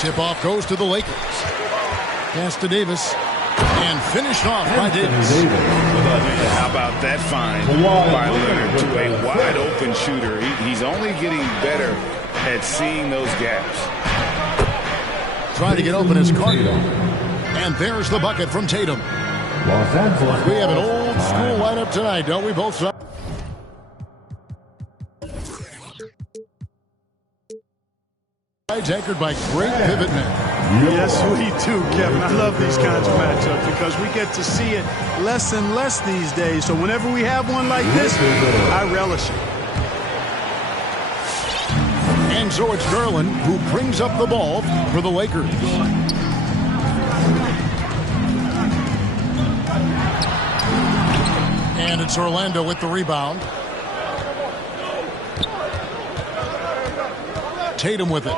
Tip-off goes to the Lakers. Pass to Davis. And finished off by Davis. How about that find by Leonard to a wide-open shooter? He's only getting better at seeing those gaps. Trying to get open is Cardio. And there's the bucket from Tatum. Los Angeles. We have an old-school lineup tonight, don't we? Both sides. Anchored by great pivot men. Yes, we do, Kevin. I love these kinds of matchups because we get to see it less and less these days. So whenever we have one like this, I relish it. And so it's Garland who brings up the ball for the Lakers. And it's Orlando with the rebound. Tatum with it.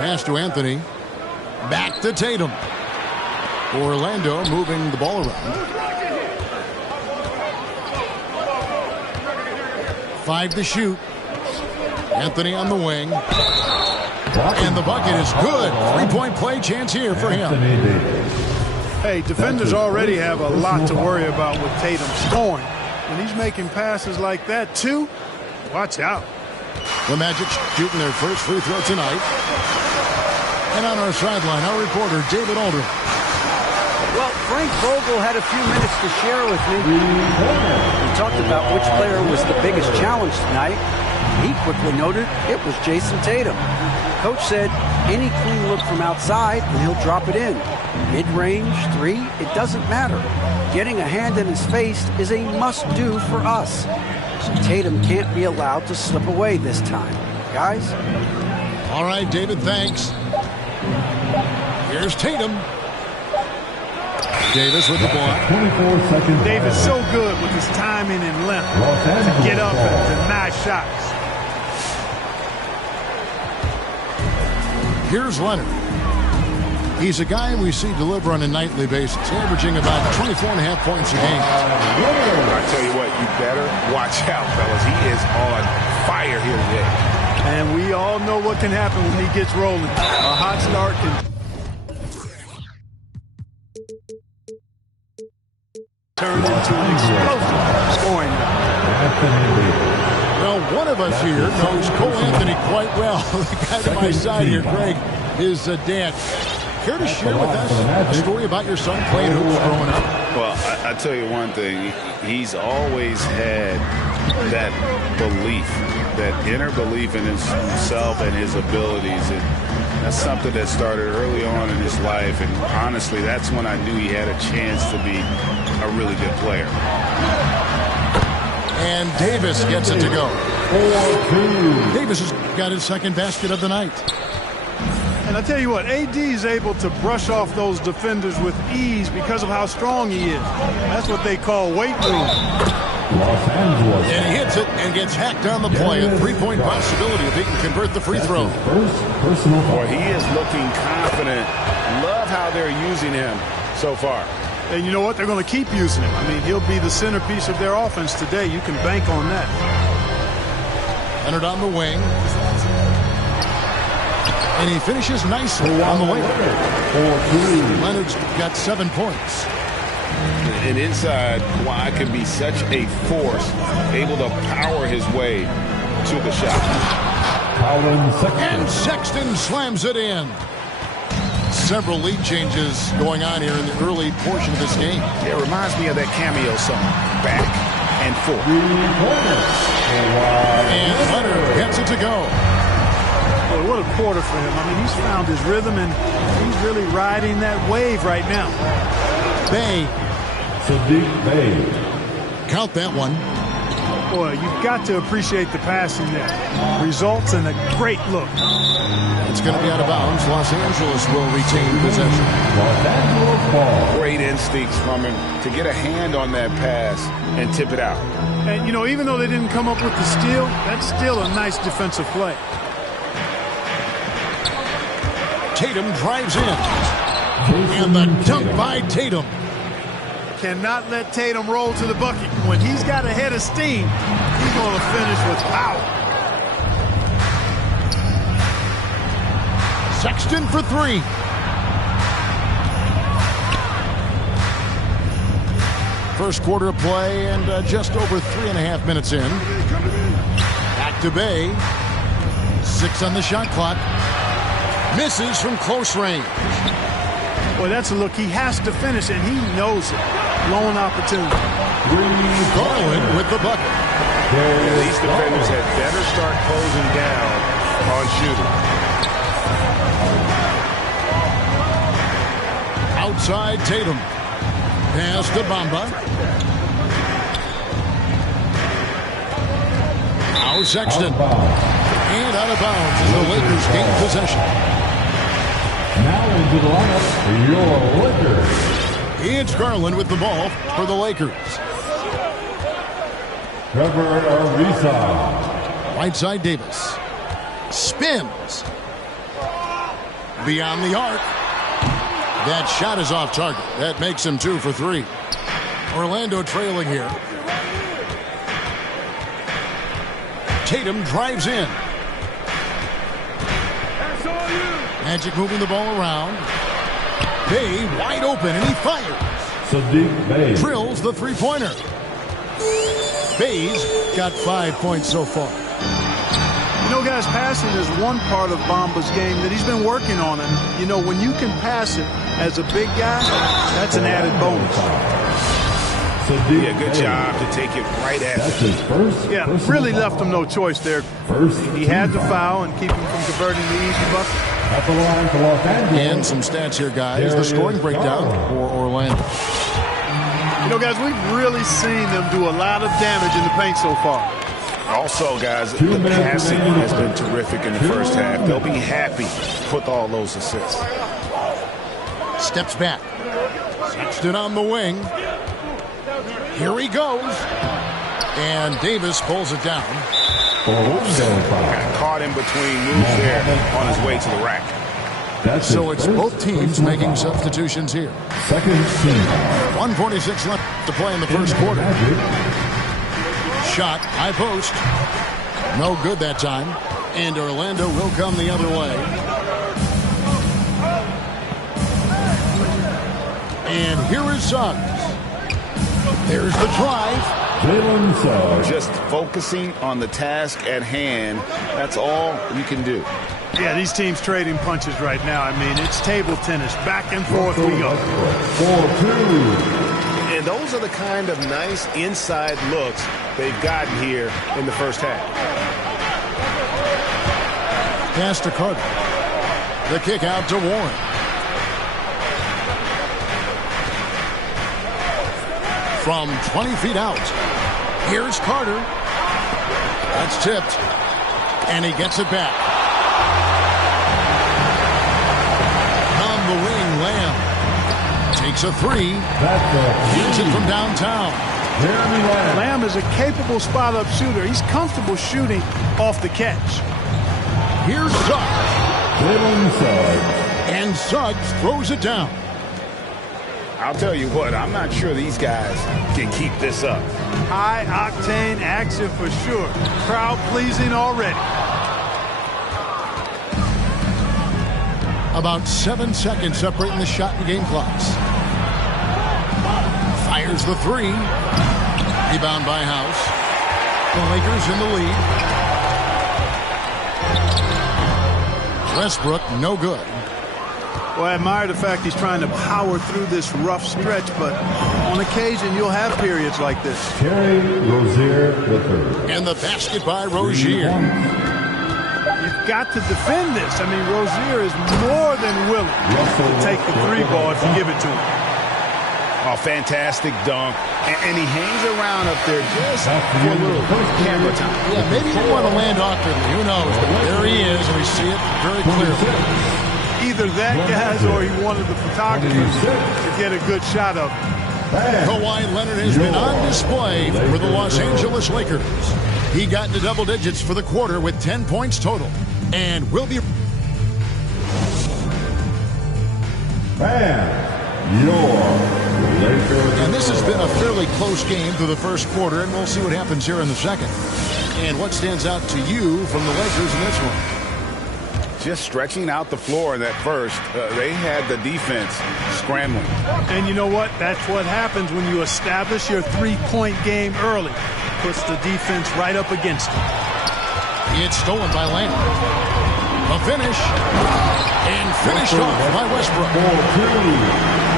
Pass to Anthony. Back to Tatum. Orlando moving the ball around. 5 to shoot. Anthony on the wing. And the bucket is good. 3-point play chance here for him. Hey, defenders already have a lot to worry about with Tatum scoring. When he's making passes like that, too, watch out. The Magic shooting their first free throw tonight. And on our sideline, our reporter, David Aldridge. Well, Frank Vogel had a few minutes to share with me. He talked about which player was the biggest challenge tonight. He quickly noted it was Jason Tatum. Coach said any clean look from outside and he'll drop it in. Mid-range, 3, it doesn't matter. Getting a hand in his face is a must-do for us. So Tatum can't be allowed to slip away this time. Guys? All right, David, thanks. Here's Tatum. Davis with the block. 24 seconds. Davis so good with his timing and length to get up and deny shots. Here's Leonard. He's a guy we see deliver on a nightly basis, averaging about 24.5 points a game. I tell you what, you better watch out, fellas. He is on fire here today. And we all know what can happen when he gets rolling. A hot start can turn into an explosive scoring night. Well, one of us here knows Cole Anthony quite well. The guy to my side here, Greg, is dad. Care to share with us a story about your son playing hoops growing up? Well, I tell you one thing. He's always had that belief, that inner belief in himself and his abilities. And that's something that started early on in his life. And honestly, that's when I knew he had a chance to be a really good player. And Davis gets it to go. Davis has got his second basket of the night. And I tell you what, AD is able to brush off those defenders with ease because of how strong he is. That's what they call weight room. Los Angeles. And he hits it and gets hacked on the play. A 3-point possibility if he can convert the free throw. First personal foul. Boy, he is looking confident. Love how they're using him so far. And you know what? They're going to keep using him. I mean, he'll be the centerpiece of their offense today. You can bank on that. Leonard on the wing. And he finishes nicely on the way. Leonard's got 7 points. And inside, Kawhi can be such a force, able to power his way to the shot. And Sexton slams it in. Several lead changes going on here in the early portion of this game. It reminds me of that cameo song, Back and Forth. And Leonard gets it to go. Boy, what a quarter for him. I mean, he's found his rhythm, and he's really riding that wave right now. Bay. Saddiq Bey. Count that one. Boy, you've got to appreciate the passing there. Results in a great look. It's going to be out of bounds. Los Angeles will retain possession. Los Angeles ball. Great instincts from him to get a hand on that pass and tip it out. And, you know, even though they didn't come up with the steal, that's still a nice defensive play. Tatum drives in. And the dunk by Tatum. Cannot let Tatum roll to the bucket. When he's got a head of steam, he's going to finish with power. Sexton for three. First quarter of play and just over 3.5 minutes in. Back to Bey. 6 on the shot clock. Misses from close range. Boy, that's a look. He has to finish, and he knows it. Lone opportunity. Garland with the bucket. These defenders had better start closing down on shooting. Outside Tatum. Pass to Bamba. Now Sexton. And out of bounds as the Lakers gain possession. Now into the lineup, your Lakers. It's Garland with the ball for the Lakers. Trevor Ariza. Right side Davis. Spins. Beyond the arc. That shot is off target. That makes him 2 for 3. Orlando trailing here. Tatum drives in. Magic moving the ball around. Bey wide open and he fires. Saddiq Bey. Drills the three-pointer. Bey's got 5 points so far. You know, guys, passing is one part of Bamba's game that he's been working on. And, you know, when you can pass it as a big guy, that's an added bonus. Yeah, good job to take it right at That's him. his first. Yeah, really left him no choice there. He had to foul and keep him from converting the easy bucket. At the line for Los Angeles. And some stats here, guys. The scoring breakdown for Orlando. You know, guys, we've really seen them do a lot of damage in the paint so far. Also, guys, the passing has been terrific in the first half. They'll be happy with all those assists. Steps back. Sexton on the wing. Here he goes. And Davis pulls it down. Got caught in between moves there on his way to the rack. So it's both teams making substitutions here. Second team. 1:46 left to play in the first quarter. Shot, high post. No good that time. And Orlando will come the other way. And here is Suggs. There's the drive. Jalen Suggs. Just focusing on the task at hand, that's all you can do. Yeah, these teams trading punches right now. I mean, it's table tennis. Back and forth we go. 4-2. And those are the kind of nice inside looks they've gotten here in the first half. Pass to Carter. The kick out to Warren. From 20 feet out. Here's Carter. That's tipped. And he gets it back. On the wing, Lamb takes a three. Hits it from downtown. Jeremy Lamb. Lamb is a capable spot-up shooter. He's comfortable shooting off the catch. Here's Suggs. Jalen Suggs. And Suggs throws it down. I'll tell you what, I'm not sure these guys can keep this up. High-octane action for sure. Crowd-pleasing already. About 7 seconds separating the shot and game clocks. Fires the three. Rebound by House. The Lakers in the lead. Westbrook, no good. Well, I admire the fact he's trying to power through this rough stretch, but on occasion you'll have periods like this. Terry Rozier III. And the basket by Rozier. You've got to defend this. I mean, Rozier is more than willing to take the three ball if you give it to him. Oh, fantastic dunk. And he hangs around up there just for a little camera time. Yeah, maybe he didn't want to land awkwardly. Who knows? But there he is, and we see it very clearly. Either that, guys, or he wanted the photographers to get a good shot of him. Kawhi Leonard has been on display for the Los Angeles Lakers. He got into double digits for the quarter with 10 points total. And will be... And this has been a fairly close game through the first quarter, and we'll see what happens here in the second. And what stands out to you from the Lakers in this one? just stretching out the floor in that first. They had the defense scrambling. And you know what? That's what happens when you establish your three-point game early. Puts the defense right up against it. It's stolen by Lamb. A finish. And finished off by Westbrook.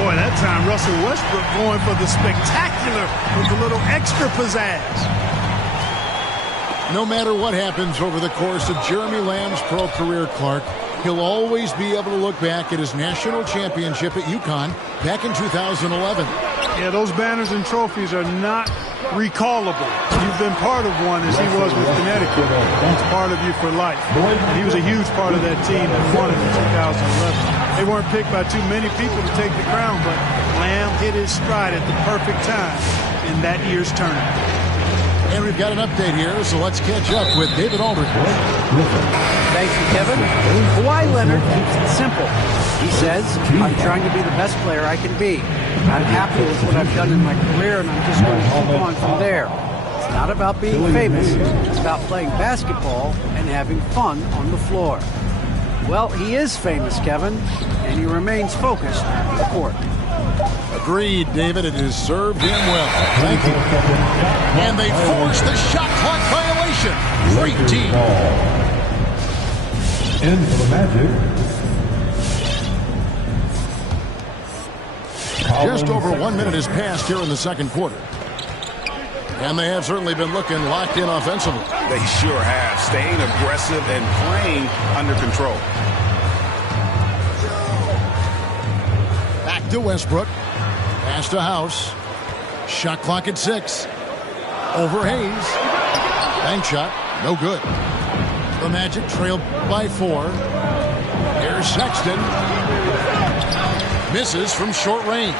Boy, that time Russell Westbrook going for the spectacular with a little extra pizzazz. No matter what happens over the course of Jeremy Lamb's pro career, Clark, he'll always be able to look back at his national championship at UConn back in 2011. Yeah, those banners and trophies are not recallable. You've been part of one as he was with Connecticut. It's part of you for life. And he was a huge part of that team that won it in 2011. They weren't picked by too many people to take the crown, but Lamb hit his stride at the perfect time in that year's tournament. And we've got an update here, so let's catch up with David Aldridge. Thank you, Kevin. Kawhi Leonard keeps it simple. He says, I'm trying to be the best player I can be. I'm happy with what I've done in my career, and I'm just going to keep on from there. It's not about being famous. It's about playing basketball and having fun on the floor. Well, he is famous, Kevin, and he remains focused on the court. Agreed, David. It has served him well. Thank you. And they force the shot clock violation. Great team. In for the Magic. Just over 1 minute has passed here in the second quarter. And they have certainly been looking locked in offensively. They sure have. Staying aggressive and playing under control. Back to Westbrook. Pass to House. Shot clock at 6. Over Hayes. Bank shot. No good. The Magic trailed by 4. Here's Sexton. Misses from short range.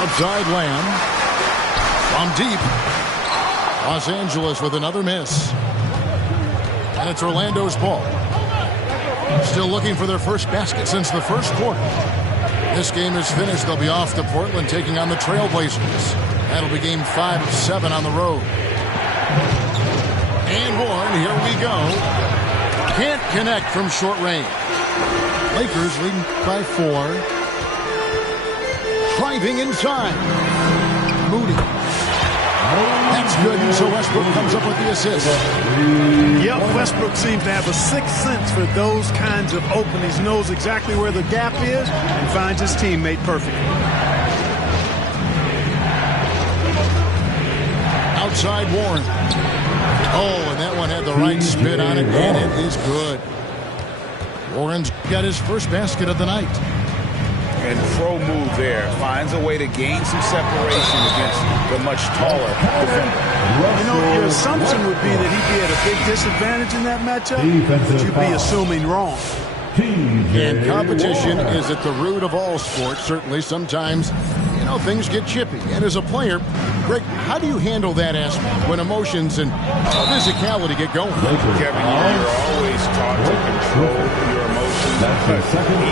Outside Lamb. From deep. Los Angeles with another miss. And it's Orlando's ball. Still looking for their first basket since the first quarter. This game is finished. They'll be off to Portland taking on the Trailblazers. That'll be game 5 of 7 on the road. And one, here we go. Can't connect from short range. Lakers leading by 4. Driving inside. Moody. That's good, so Westbrook comes up with the assist. Yep, Westbrook seems to have a sixth sense for those kinds of openings. Knows exactly where the gap is and finds his teammate perfectly. Outside Warren. Oh, and that one had the right spin on it, and it is good. Warren's got his first basket of the night. And pro move there. Finds a way to gain some separation against the much taller defender. You know, your assumption would be that he'd be at a big disadvantage in that matchup, but you'd be assuming wrong. And competition is at the root of all sports. Certainly, sometimes, you know, things get chippy. And as a player, Greg, how do you handle that aspect when emotions and physicality get going? Kevin, you're always taught to control your emotions.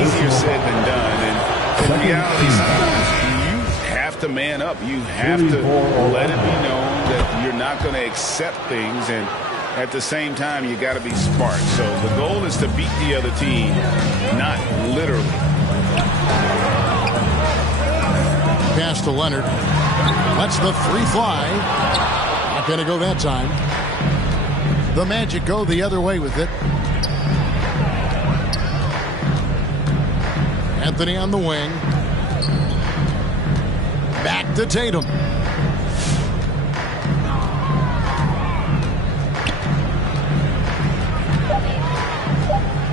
Easier said than done. And in reality, sometimes you have to man up. You have to let it be known that you're not going to accept things, and at the same time, you got to be smart. So the goal is to beat the other team, not literally. Pass to Leonard. Lets the 3 fly. Not going to go that time. The Magic go the other way with it. Anthony on the wing. Back to Tatum.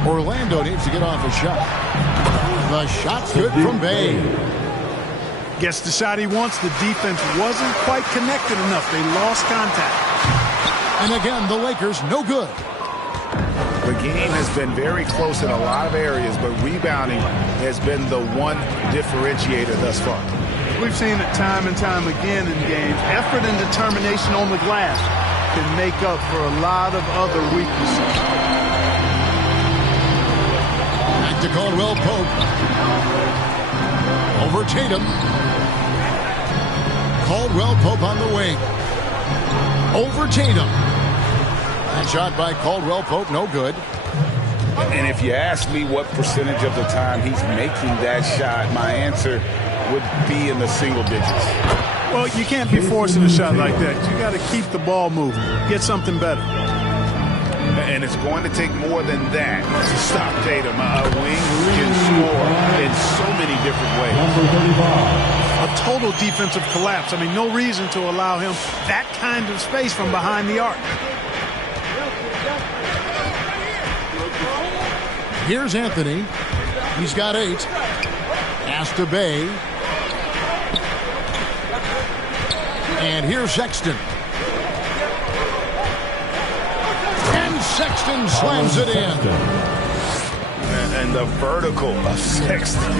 Orlando needs to get off a shot. The shot's good from Bay. Gets the shot he wants. The defense wasn't quite connected enough. They lost contact. And again, the Lakers no good. The game has been very close in a lot of areas, but rebounding has been the one differentiator thus far. We've seen it time and time again in games. Effort and determination on the glass can make up for a lot of other weaknesses. Back to Caldwell Pope. Over Tatum. Caldwell Pope on the wing. Over Tatum. And shot by Caldwell Pope, no good. And if you ask me what percentage of the time he's making that shot, my answer would be in the single digits. Well, you can't be forcing a shot like that. You got to keep the ball moving, get something better. And it's going to take more than that to stop Tatum. A wing can score in so many different ways. A total defensive collapse. I mean, no reason to allow him that kind of space from behind the arc. Here's Anthony. He's got 8. Pass to Bay. And here's Sexton. And Sexton slams it in. And the vertical of Sexton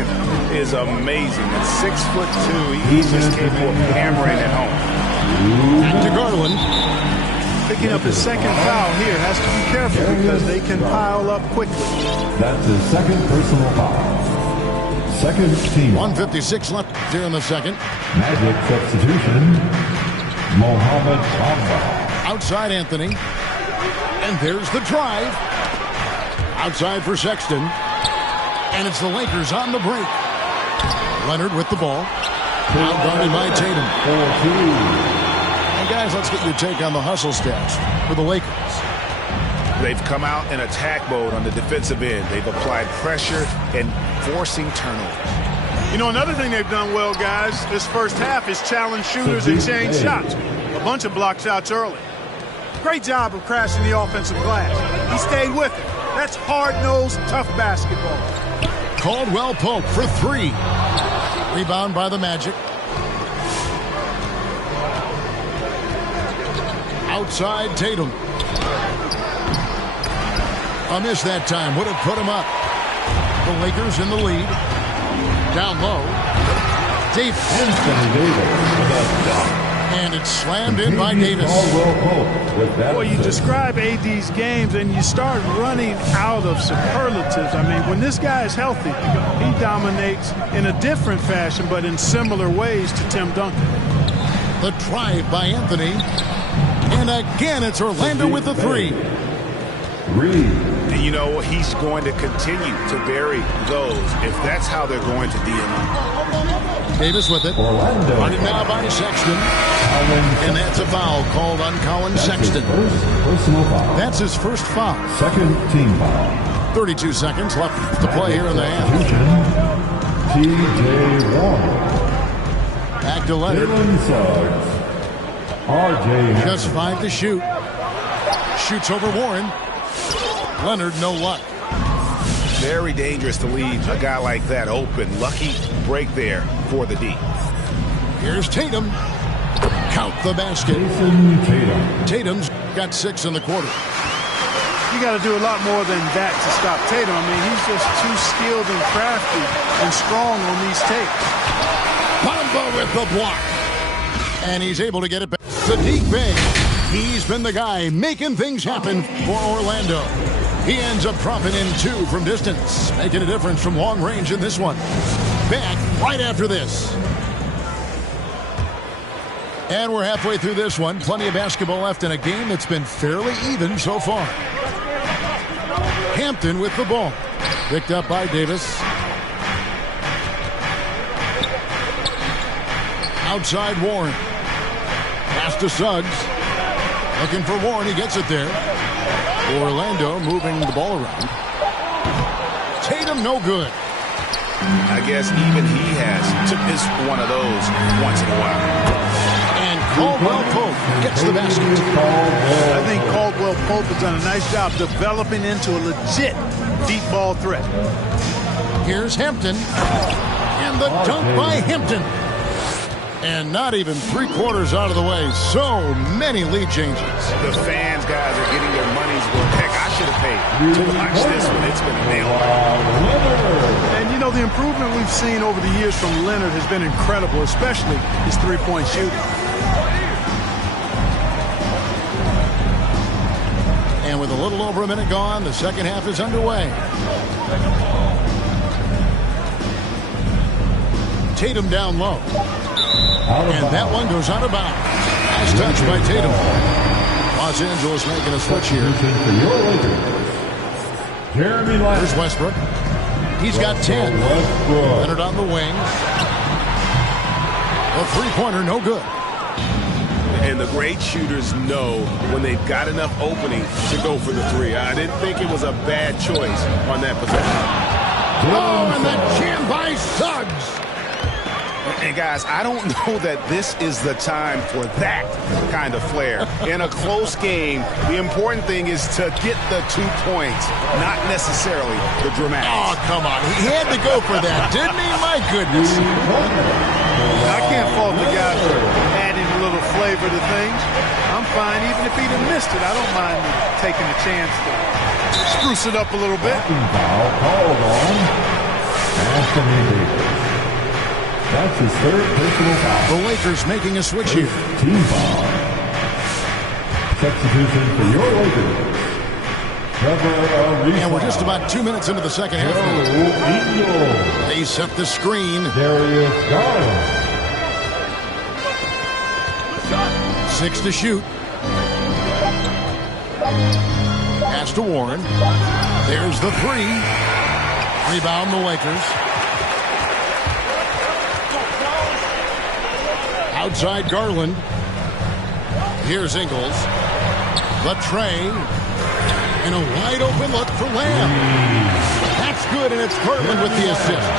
is amazing. At 6'2", he's just capable of hammering it home. Back to Garland. Picking up his second foul here. Has to be careful because they can pile up quickly. That's his second personal foul. Second team. 1:56 left here in the second. Magic substitution. Mohamed Bamba. Outside Anthony. And there's the drive. Outside for Sexton. And it's the Lakers on the break. Leonard with the ball. Now guarded by Tatum. 4-2. And guys, let's get your take on the hustle stats for the Lakers. They've come out in attack mode on the defensive end. They've applied pressure and forcing turnovers. You know, another thing they've done well, guys, this first half is challenge shooters and change shots. A bunch of block shots early. Great job of crashing the offensive glass. He stayed with it. That's hard-nosed, tough basketball. Caldwell Pope for 3. Rebound by the Magic. Outside Tatum. A miss that time. Would have put him up. The Lakers in the lead. Down low. Davis. And it's slammed in by Davis. Well, you describe AD's games and you start running out of superlatives. I mean, when this guy is healthy, he dominates in a different fashion, but in similar ways to Tim Duncan. The drive by Anthony. And again, it's Orlando with the 3. And you know, he's going to continue to bury those if that's how they're going to deal him. Davis with it. Guarded now by Sexton. And that's a foul called on Colin Sexton. That's his first foul. Second team foul. 32 seconds left to play here in the half. T.J. Warren. Back to Leonard. Jalen Suggs. R.J. Just 5 to shoot. Shoots over Warren. Leonard, no luck. Very dangerous to leave a guy like that open. Lucky break there for the D. Here's Tatum. Count the basket. Jason Tatum. Tatum's got 6 in the quarter. You got to do a lot more than that to stop Tatum. I mean, he's just too skilled and crafty and strong on these tapes. Bamba with the block. And he's able to get it back. Saddiq Bey. He's been the guy making things happen for Orlando. He ends up dropping in 2 from distance, making a difference from long range in this one. Back right after this. And we're halfway through this one. Plenty of basketball left in a game that's been fairly even so far. Hampton with the ball. Picked up by Davis. Outside Warren. Pass to Suggs. Looking for Warren. He gets it there. Orlando moving the ball around. Tatum no good. I guess even he has to miss one of those once in a while. And Caldwell Pope gets the basket. I think Caldwell Pope has done a nice job developing into a legit deep ball threat. Here's Hampton. And the dunk by Hampton. And not even 3/4 out of the way. So many lead changes. The fans, guys, are getting their money's worth. Heck, I should have paid to watch this one. It's been a nail. And, you know, the improvement we've seen over the years from Leonard has been incredible, especially his three-point shooting. And with a little over a minute gone, the second half is underway. Tatum down low. And that one goes out of bounds. Nice touch by Tatum. Los Angeles making a switch here. For your Lakers, Jeremy Lamb. Here's Westbrook. He's got 10. Leonard on the wing. A three-pointer, no good. And the great shooters know when they've got enough opening to go for the three. I didn't think it was a bad choice on that possession. Oh, and that jam by Suggs. And guys, I don't know that this is the time for that kind of flair. In a close game, the important thing is to get the 2 points, not necessarily the dramatics. Oh, come on. He had to go for that, didn't he? My goodness. I can't fault the guy for adding a little flavor to things. I'm fine. Even if he'd have missed it, I don't mind taking a chance to spruce it up a little bit. Foul called on Anthony Davis. That's his third personal foul. The Lakers making a switch here. Team foul. Substitution for your Lakers. And we're just about 2 minutes into the second half. They set the screen. Darius Garland. 6 to shoot. Pass to Warren. There's the 3. Rebound the Lakers. Outside Garland. Here's Ingles. The tray. And a wide open look for Lamb. That's good, and it's Garland with the assist.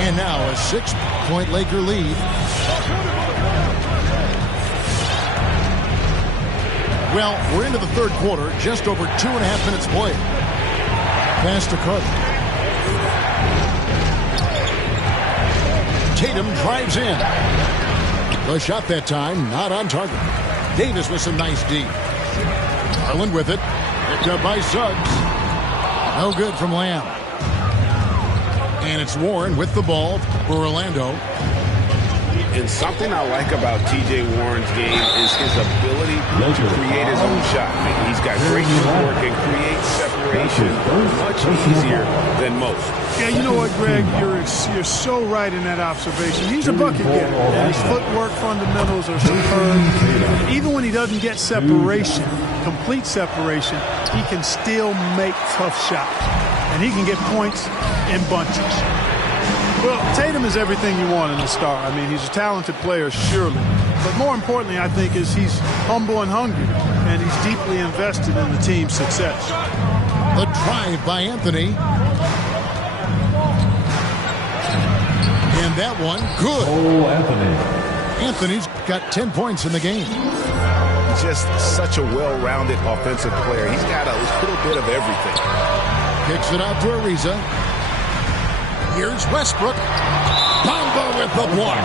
And now a 6-point Laker lead. Well, we're into the third quarter, just over 2.5 minutes played. Pass to Carter. Tatum drives in. The shot that time, not on target. Davis with some nice D. Garland with it. Picked up by Suggs. No good from Lamb. And it's Warren with the ball for Orlando. And something I like about T.J. Warren's game is his ability to create his own shot. I mean, he's got great footwork and creates separation much easier than most. Yeah, you know what, Greg? You're so right in that observation. He's a bucket getter. And his footwork fundamentals are superb. Even when he doesn't get separation, complete separation, he can still make tough shots. And he can get points in bunches. Well, Tatum is everything you want in a star. I mean, he's a talented player, surely. But more importantly, I think, is he's humble and hungry. And he's deeply invested in the team's success. The drive by Anthony. And that one, good. Oh, Anthony. Anthony's got 10 points in the game. Just such a well-rounded offensive player. He's got a little bit of everything. Kicks it out to Ariza. Here's Westbrook. Bamba with the block.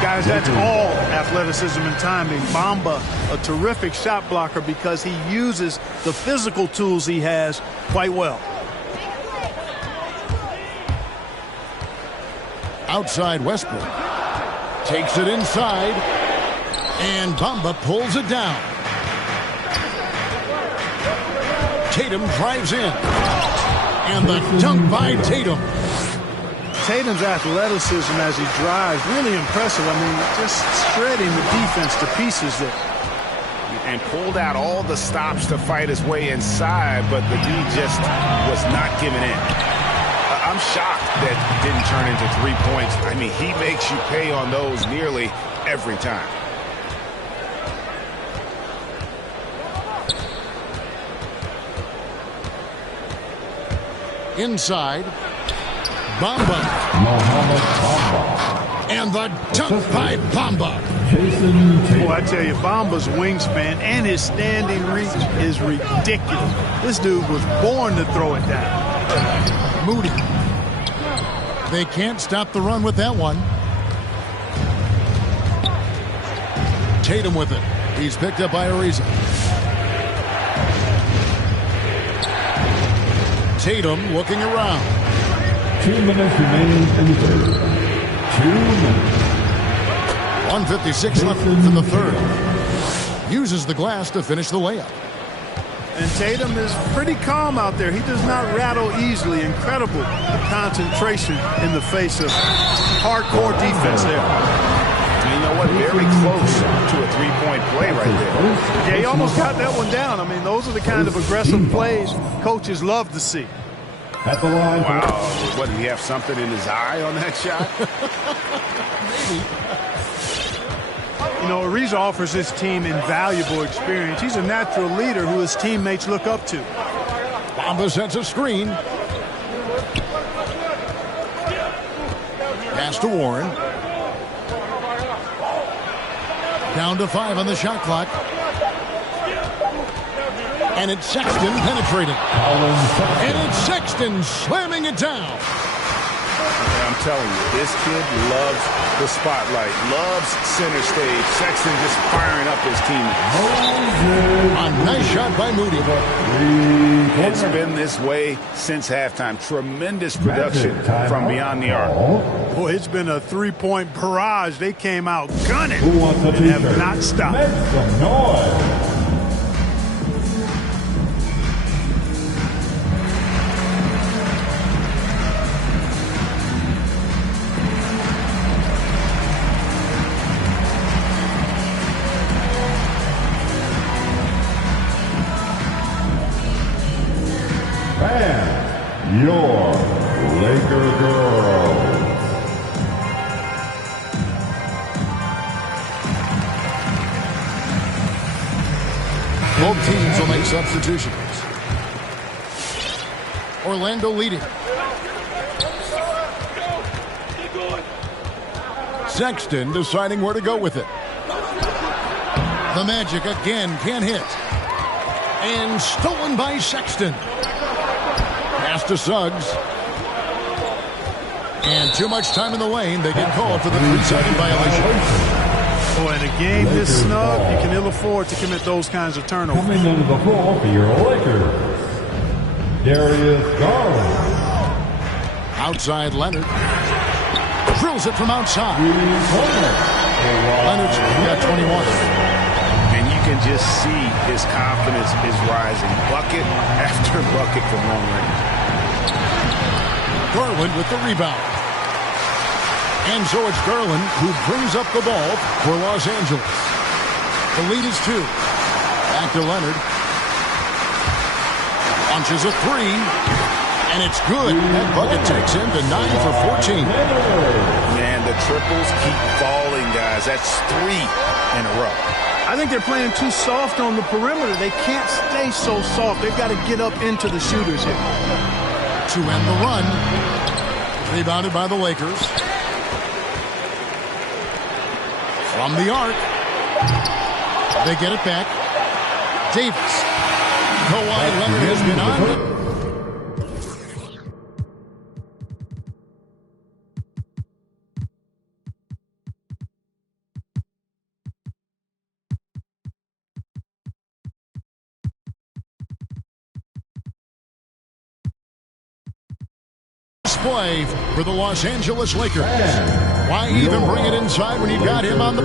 Guys, that's all athleticism and timing. Bamba, a terrific shot blocker because he uses the physical tools he has quite well. Outside Westbrook. Takes it inside. And Bamba pulls it down. Tatum drives in. And the dunk by Tatum. Tatum's athleticism as he drives, really impressive. I mean, just shredding the defense to pieces there. And pulled out all the stops to fight his way inside, but the D just was not giving in. I'm shocked that it didn't turn into 3 points. I mean, he makes you pay on those nearly every time. Inside. Bamba. And the dunk by Bamba. Boy, I tell you, Bamba's wingspan and his standing reach is ridiculous. This dude was born to throw it down. Moody. They can't stop the run with that one. Tatum with it. He's picked up by Ariza. Tatum looking around. 2 minutes remaining in the third. 2 minutes. 1:56 left in the third. Uses the glass to finish the layup. And Tatum is pretty calm out there. He does not rattle easily. Incredible concentration in the face of hardcore defense there. You know what? Very close to a three-point play right there. Yeah, he almost got that one down. I mean, those are the kind of aggressive plays coaches love to see. At the line. Wow. What, did he have something in his eye on that shot? You know, Ariza offers his team invaluable experience. He's a natural leader who his teammates look up to. Bamba sets a screen. Pass to Warren. Down to 5 on the shot clock. And it's Sexton penetrating. And it's Sexton slamming it down. I'm telling you, this kid loves the spotlight, loves center stage. Sexton just firing up his team. A nice shot by Moody. It's been this way since halftime. Tremendous production from beyond the arc. Boy, it's been a three-point barrage. They came out gunning Who wants the and have t-shirt? not stopped. Make some noise. And your Laker girls. Both teams will make substitutions. Orlando leading. Sexton deciding where to go with it. The Magic again can't hit. And stolen by Sexton. Pass to Suggs. And too much time in the lane. They get called for the 3-second violation. Boy, in a game this snug, you can ill afford to commit those kinds of turnovers. Coming into the floor for your Lakers, Darius Garland. Outside Leonard. Drills it from outside. Leonard's got 21. And you can just see his confidence is rising. Bucket after bucket from long range. Garland with the rebound. And so it's Garland who brings up the ball for Los Angeles. The lead is 2. Back to Leonard. Launches a 3. And it's good. That bucket takes him to 9 for 14. Man, the triples keep falling, guys. That's 3 in a row. I think they're playing too soft on the perimeter. They can't stay so soft. They've got to get up into the shooters here. To end the run. Rebounded by the Lakers. From the arc. They get it back. Davis. Kawhi Leonard has been on. Play for the Los Angeles Lakers. Why even bring it inside when you've got him on the...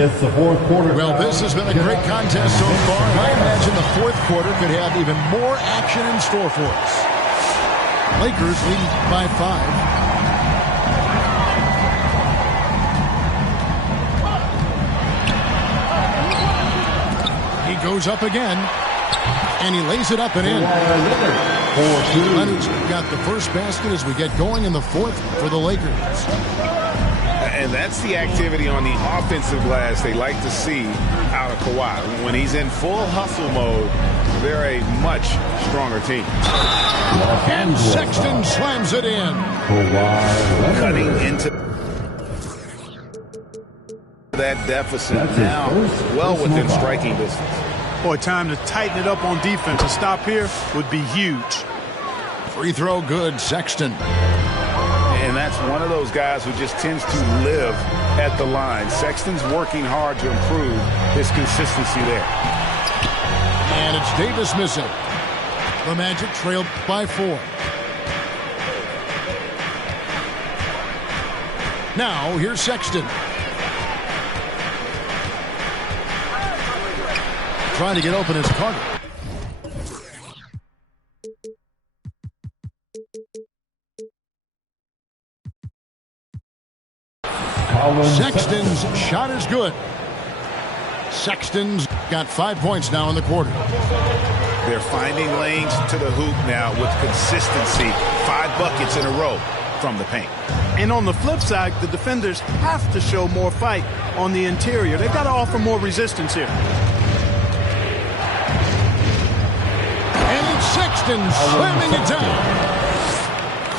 It's the fourth quarter. Well, this has been a great contest so far. I imagine the fourth quarter could have even more action in store for us. Lakers leading by 5. He goes up again. And he lays it up and in. Leonard's got the first basket as we get going in the fourth for the Lakers. And that's the activity on the offensive glass they like to see out of Kawhi. When he's in full hustle mode, they're a much stronger team. And Sexton slams it in. Cutting into that deficit now, well within striking distance. Boy, time to tighten it up on defense. A stop here would be huge. Free throw good, Sexton. And that's one of those guys who just tends to live at the line. Sexton's working hard to improve his consistency there. And it's Davis missing. The Magic trailed by 4. Now, here's Sexton. Trying to get open as Carter. Sexton's shot is good. Sexton's got 5 points now in the quarter. They're finding lanes to the hoop now with consistency. 5 buckets in a row from the paint. And on the flip side, the defenders have to show more fight on the interior. They've got to offer more resistance here. And it's Sexton slamming it down.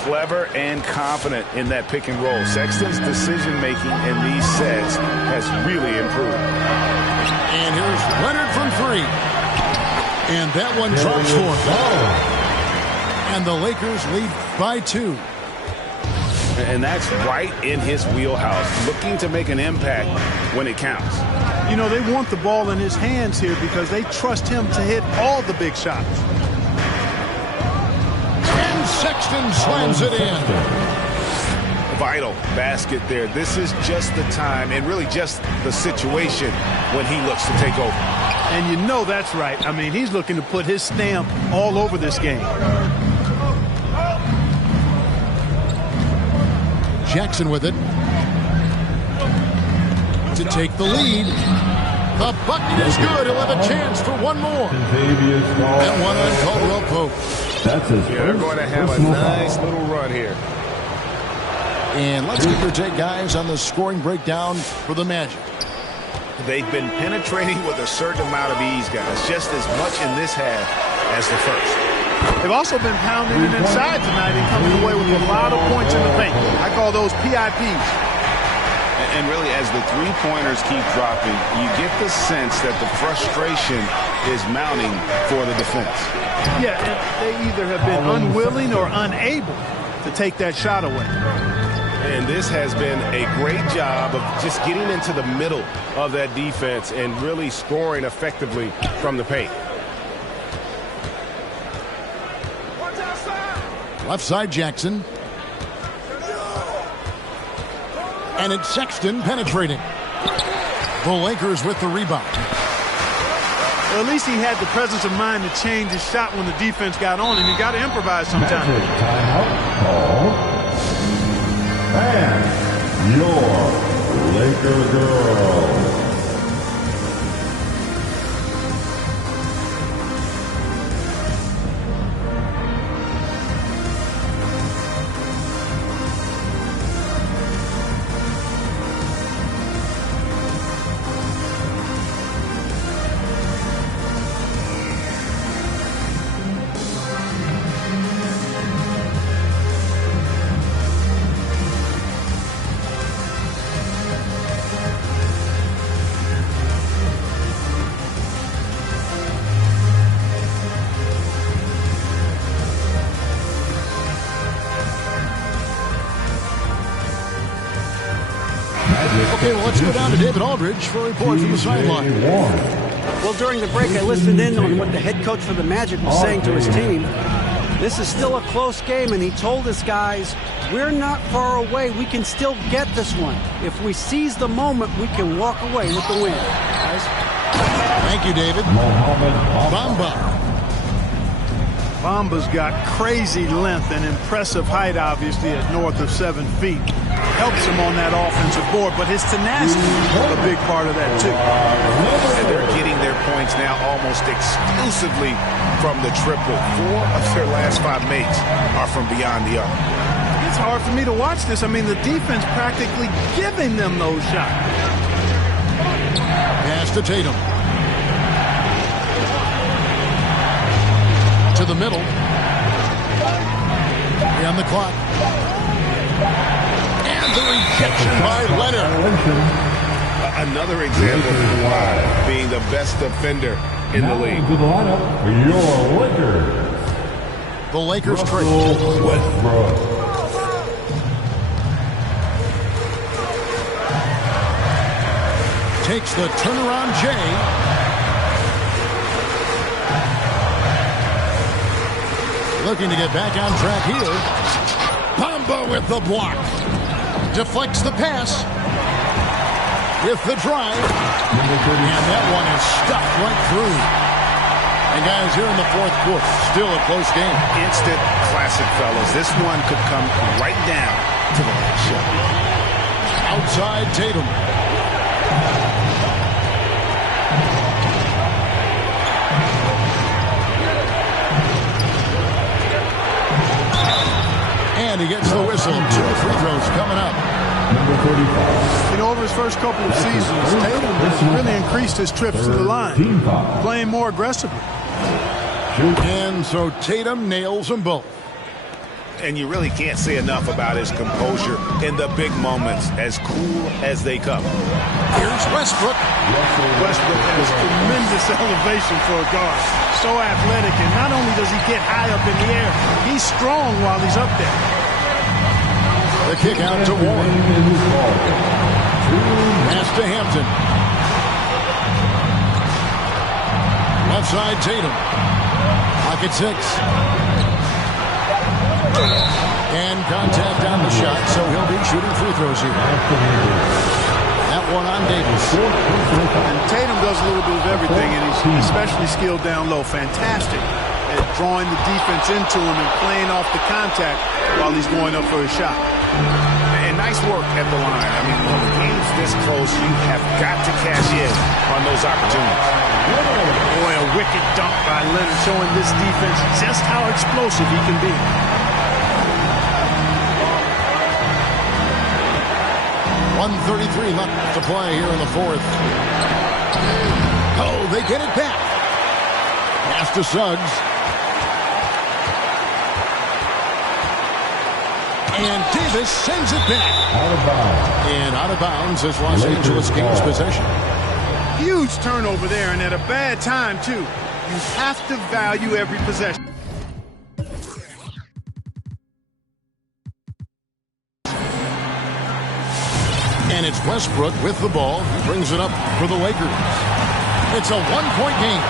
Clever and confident in that pick and roll. Sexton's decision-making in these sets has really improved. And here's Leonard from 3. And that one drops for him. And the Lakers lead by 2. And that's right in his wheelhouse, looking to make an impact when it counts. You know, they want the ball in his hands here because they trust him to hit all the big shots. And Sexton slams it in. Vital basket there. This is just the time and really just the situation when he looks to take over. And you know that's right. I mean, he's looking to put his stamp all over this game. Jackson with it to take the lead. The bucket is good. He'll have a chance for one more. And one on Caldwell Pope. That's his They're going to have a nice little run here. And let's get your take, guys, on the scoring breakdown for the Magic. They've been penetrating with a certain amount of ease, guys, just as much in this half as the first. They've also been pounding it inside tonight and coming away with a lot of points in the paint. I call those PIPs. And really, as the three-pointers keep dropping, you get the sense that the frustration is mounting for the defense. Yeah, they either have been unwilling or unable to take that shot away. And this has been a great job of just getting into the middle of that defense and really scoring effectively from the paint. Left side, Jackson. And it's Sexton penetrating. The Lakers with the rebound. Well, at least he had the presence of mind to change his shot when the defense got on him. You got to improvise sometimes. Timeout call. And your Laker girl. Okay, well, let's go down to David Aldridge for a report from the sideline. Well, during the break, I listened in on what the head coach for the Magic was saying to his team. This is still a close game, and he told his guys, we're not far away. We can still get this one. If we seize the moment, we can walk away with the win. Guys? Thank you, David. Bamba. Bamba's got crazy length and impressive height, obviously, at north of 7 feet. Helps him on that offensive board, but his tenacity is a big part of that, too. And they're getting their points now almost exclusively from the triple. 4 of their last 5 makes are from beyond the arc. It's hard for me to watch this. I mean, the defense practically giving them those shots. Pass to Tatum. To the middle. On the clock. And the rejection by Leonard. Another example of why being the best defender in the league. To the lineup, your Lakers. The Lakers trade. Westbrook. Takes the turnaround Jay. Looking to get back on track here. Bamba with the block. Deflects the pass. With the drive. And that one is stuffed right through. And guys, here in the fourth quarter, still a close game. Instant classic, fellas. This one could come right down to the last shot. Outside Tatum. And he gets the whistle. 2 free throws coming up. Number 35. You know, over his first couple of seasons, Tatum has really increased his trips to the line, playing more aggressively. And so Tatum nails them both. And you really can't say enough about his composure in the big moments, as cool as they come. Here's Westbrook. Westbrook has tremendous elevation for a guard. So athletic, and not only does he get high up in the air, he's strong while he's up there. The kick out to Warren. Pass to Hampton. Left side Tatum. Pocket 6. And contact on the shot, so he'll be shooting free throws here. That one on Davis. And Tatum does a little bit of everything, and he's especially skilled down low. Fantastic at drawing the defense into him and playing off the contact while he's going up for a shot. And nice work at the line. I mean, when the game's this close, you have got to cash in on those opportunities. Boy, a wicked dunk by Leonard, showing this defense just how explosive he can be. .133 left to play here in the fourth. Oh, they get it back. Pass to Suggs. And Davis sends it back. Out of bounds. And out of bounds as Los Angeles gains possession. Huge turnover there, and at a bad time, too. You have to value every possession. And it's Westbrook with the ball. He brings it up for the Lakers. It's a one-point game.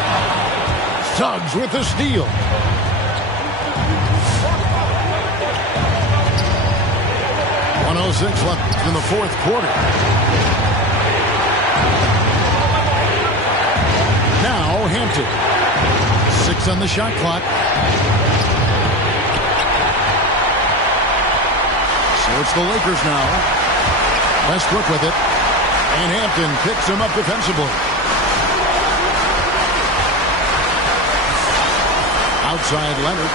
Suggs with the steal. .106 left in the fourth quarter. Now Hampton. 6 on the shot clock. So it's the Lakers now. Westbrook with it. And Hampton picks him up defensively. Outside Leonard.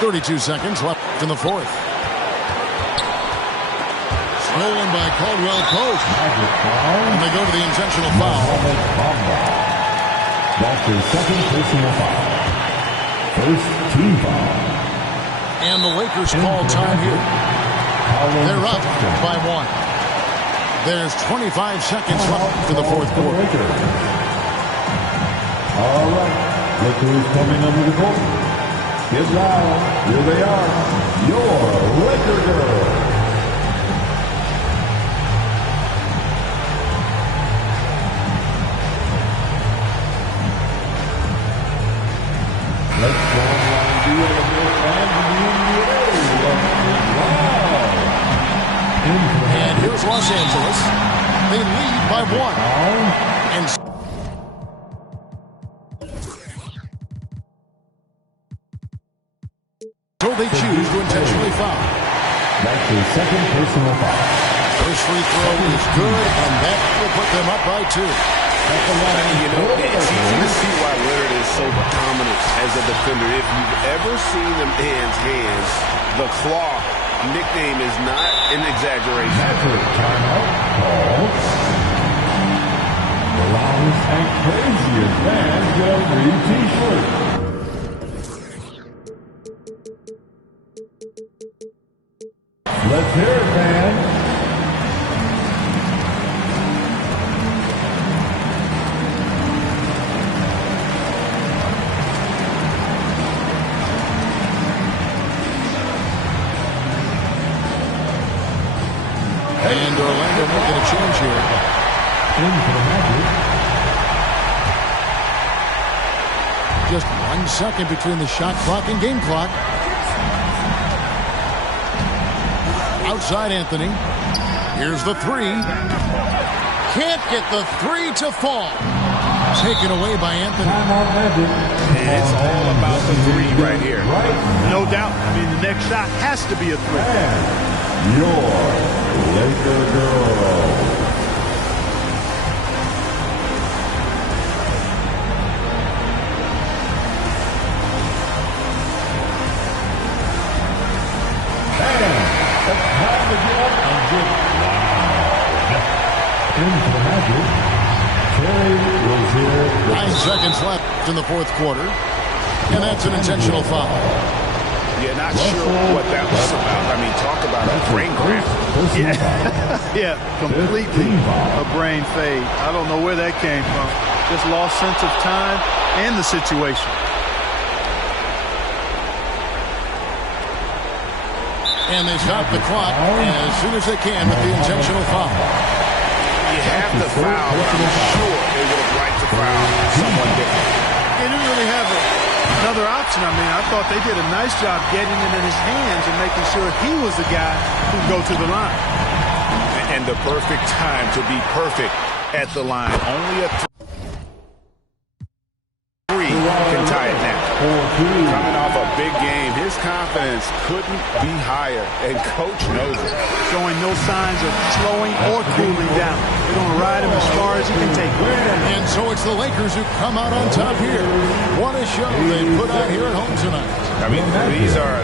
.32 seconds left in the fourth. Stolen by Caldwell Pope. And they go to the intentional foul. That's his second personal foul. First team foul. And the Lakers call time here. They're up by 1. There's 25 seconds left to the fourth quarter. All right. Lakers coming under the court. Get loud. Here they are. Your Laker girls. Let's go around the NBA. And here's Los Angeles. They lead by 1. And so they choose to intentionally foul. That's his second personal foul. First free throw is good, and that will put them up by 2. You know, it's easy to see why Leonard is so dominant as a defender. If you've ever seen the man's hands, the claw nickname is not an exaggeration. That's a timeout call. The loudest and craziest fans get a free T-shirt. Let's hear it, man. And Orlando making a change here. In for the Magic. Just 1 second between the shot clock and game clock. Outside Anthony. Here's the 3. Can't get the 3 to fall. Taken away by Anthony. Timeout Magic. And it's all about the three right here. No doubt. I mean, the next shot has to be a three. And your Laker girl. Into the Magic, Terry Rozier. 9 seconds left in the fourth quarter. And that's an intentional foul. Yeah, not sure what that was about. I mean, talk about a brain cramp. Yeah, completely a brain fade. I don't know where that came from. Just lost sense of time and the situation. And they stop the clock as soon as they can with the intentional foul. You have the foul, but I'm sure they would have liked to foul someone different. They didn't really have another option. I mean, I thought they did a nice job getting it in his hands and making sure he was the guy who'd go to the line. And the perfect time to be perfect at the line. Only a three can tie it now. Coming off a big game, his confidence couldn't be higher, and Coach knows it. Showing no signs of slowing or cooling down. They're going to ride him as far as he can take him. And so it's the Lakers who come out on top here. What a show they put out here at home tonight. I mean, these are